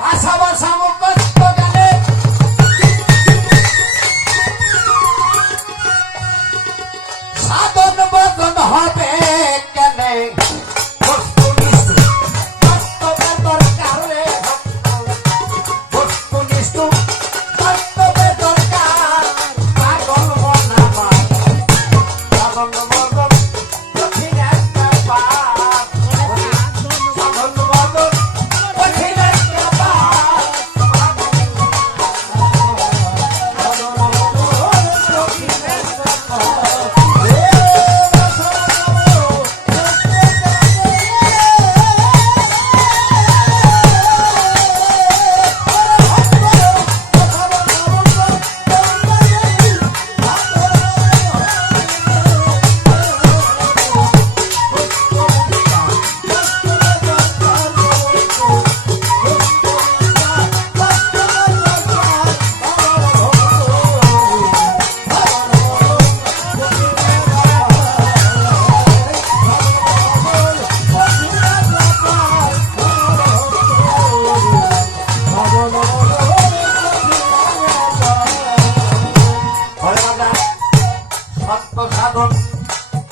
ভাষা ভাষা মুখস্থ জ্ঞানে সাধন বদন হবে কেনে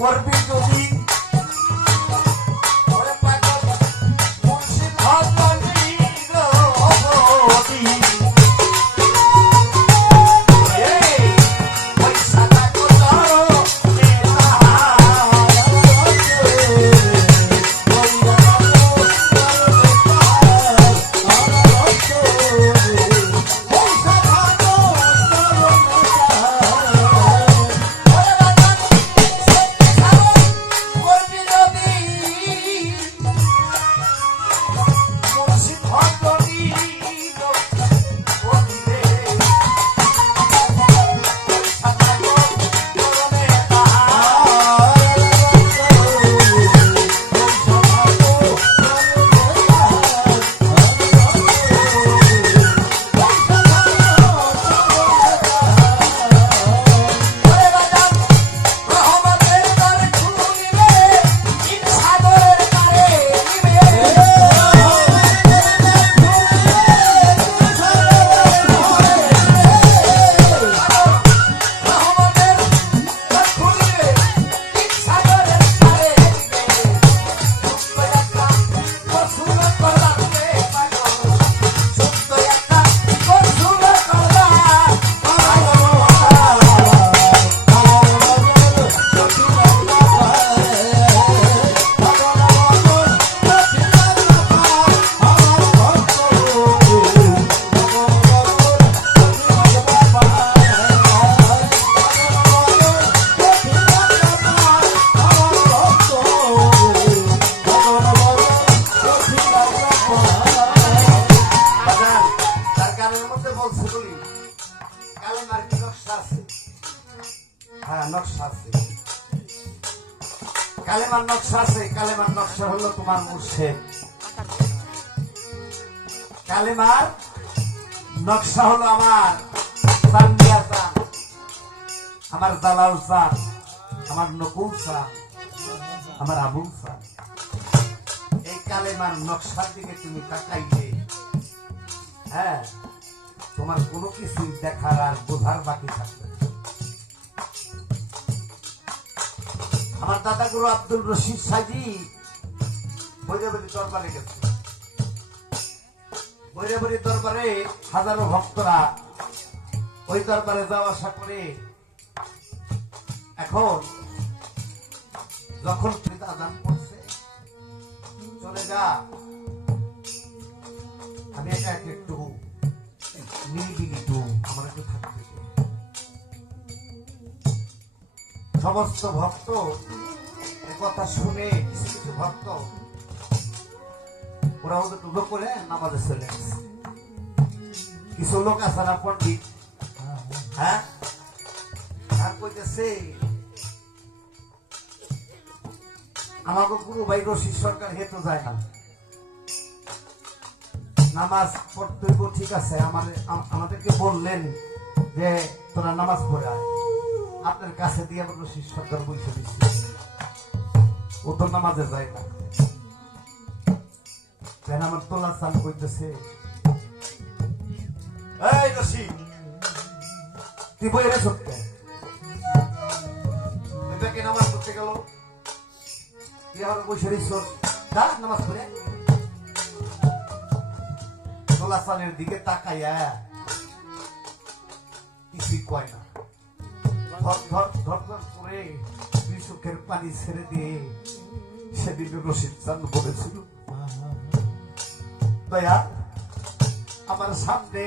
করবি যদি কালেমার নকশা আছে। কালেমার নকশা হলো তোমার মুর্শিদ। কালেমার নকশা হলো আমার সান্দিয়া চান, আমার জালাল চান, আমার নকুল চান, আমার আবুল চান। এই কালেমার নকশার দিকে তুমি তাকাইলে হ্যাঁ তোমার কোনো কিছু দেখার আর বোঝার বাকি থাকবে। আমার দাদা গুরু আব্দুল রশিদ সাজি বৈরাবরী দরবারে গেছে। বৈরাবরী দরবারে হাজারো ভক্তরা ওই দরবারে যাওয়া আসা করে। এখন যখন আজান পড়ছে চলে যা, আমি একটু নিরিবিলি আমার একটু থাকতে। সমস্ত ভক্ত কথা শুনে কিছু কিছু ভক্ত ওরা ওদের টুকরো করে নামাজে চলে গেছে। কিছু লোক আছে না পণ্ডিত, হ্যাঁ আর কইতেছে আমাকে গুরু ভাই রশিদ সরকার হেঁটে যায় না, নামাজ পড়তে ঠিক আছে, আমাদেরকে বললেন যে তোরা নামাজ পড়ে আয়, আপনার কাছে দিয়ে আমার রশিদ সরকার বসে দিচ্ছে, ও তো নামাজে যায় না। আমার তোলা চাল কইতেছে এই রশিদ, তুই বইরে সত্যি এটাকে নামাজ পড়তে গেল, তুই আমার বসে রইছ, যা নামাজ পড়ে। সোলাসানের দিকে তাকাইয়া কিছুই কয় না, ধর ধর ধর ধর করে দুই চোখের পানি ছেড়ে দিয়ে সেদিন রশিদ চান বলেছিল, দয়া আমার সামনে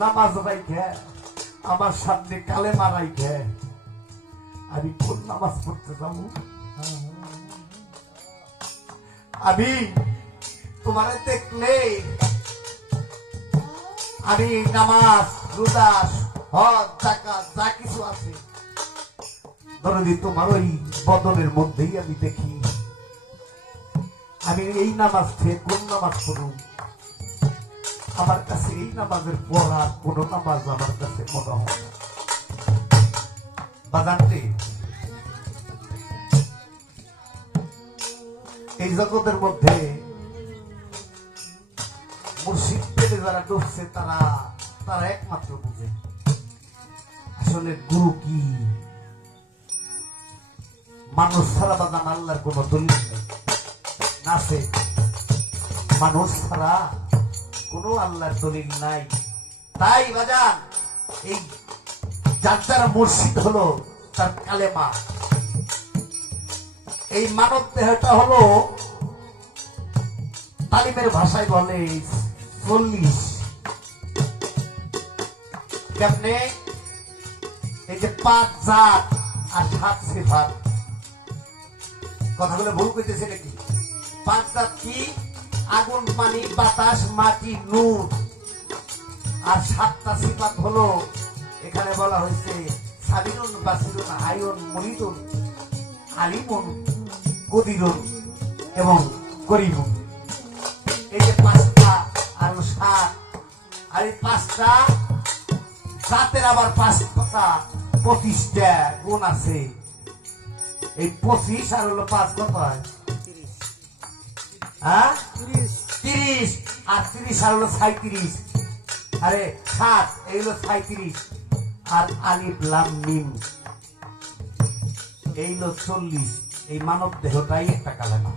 নামাজ রাইখে, আমার সামনে কালেমা রাইখে আমি কোন নামাজ পড়তে যাবো? আমি তোমারে দেখলে আমি নামাজ রোজা হজ যাকাত যা কিছু আছে ধরে তোমার ওই বদনের মধ্যেই আমি দেখি। আমি এই নামাজ থেকে কোন নামাজ পড়ুন? আমার কাছে এই নামাজের পড়া কোন নামাজ আমার কাছে মনে হয় না। বাজানটি এই জগতের মধ্যে মুর্শিদ পেতে যারা ডুবছে তারা তারা একমাত্র বুঝে আসলে গুরু কি। মানুষ ছাড়া বাজান আল্লাহর কোন দলিল নেই, নাচে মানুষ ছাড়া কোন আল্লাহর দলিল নাই। তাই বাজান এই যার যারা মুর্শিদ হলো তার কালেমা, এই মানব দেহটা হলো তালিমের ভাষায় বলে 40। কেমনে? এই যে 5 জাত আর 7 সিফাত, কথাগুলো ভুল কইতেছে নাকি? 5 জাত কি? আগুন, পানি, বাতাস, মাটি, নূর। আর 7টা সিফাত হলো এখানে বলা হয়েছে সাবিরুন, বাসিরুন, হাইউন, মুরিদুন, আলিমুন, কদিরুন এবং করিমুন। এই যে 5টা আর 7 আর এই 5টা জাতের আবার 5টা 25টা গুণ আছে। এই 25 আর হলো 5 কত হয়? 30 আর 30 আর হলো 37। আরে 7 এই হলো 37 আর আলিফ লাম মিম এই হলো 40। এই মানব দেহটাই একটা কালেমা।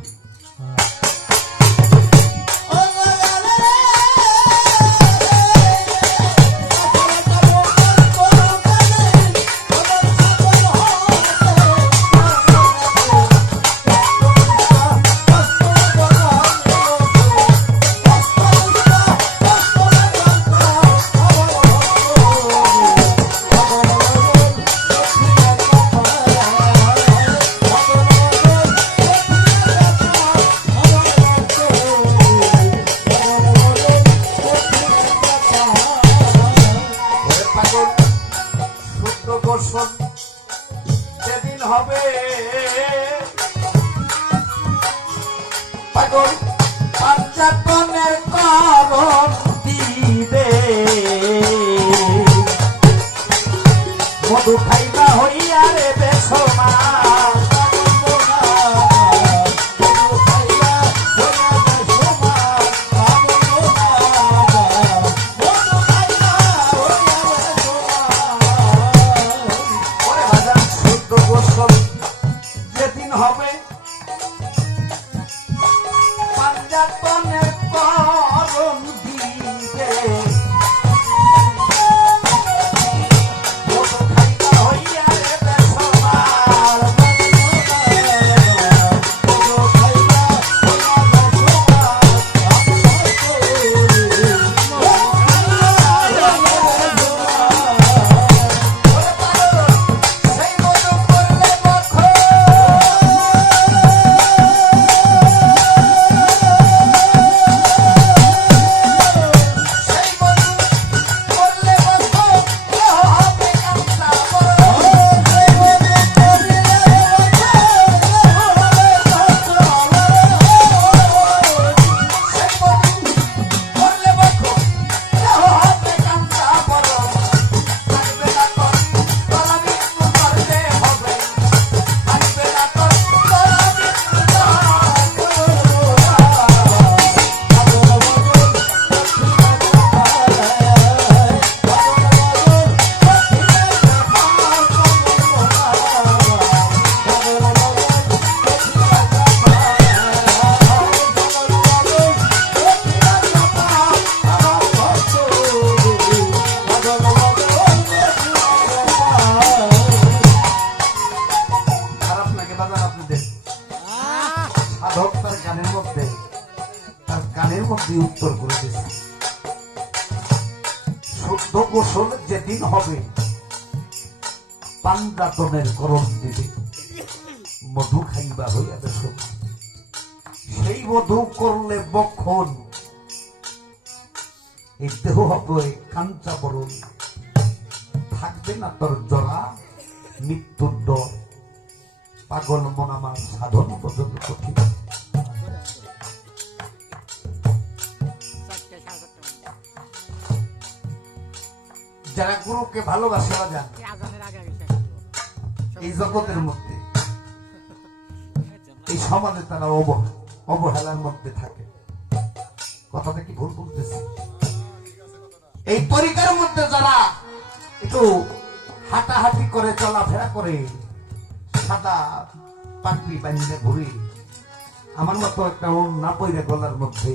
তো গোসল যেদিন হবে পাঞ্জাতনের করণ দিবে, মধু খাইবা হইয়া দেশ, সেই মধু করলে বক্ষণ, এই দেহ হবে কাঞ্চা বরণ, থাকবে না তোর জরা মৃত্যুর ডর, পাগল মন আমার সাধন পর্যন্ত কঠিন। যারা গুরুকে ভালোবাসে যান এই জগতের মধ্যে, এই সমাজে তারা অবহেলার মধ্যে থাকে। কথাটা কি ভুল বলতেছি? এই তরিকার মধ্যে যারা একটু হাঁটাহাঁটি করে, চলাফেরা করে, সাদা পাগড়ি বানিয়ে ঘুরে, আমার মতো একটা না পইরে গলার মধ্যে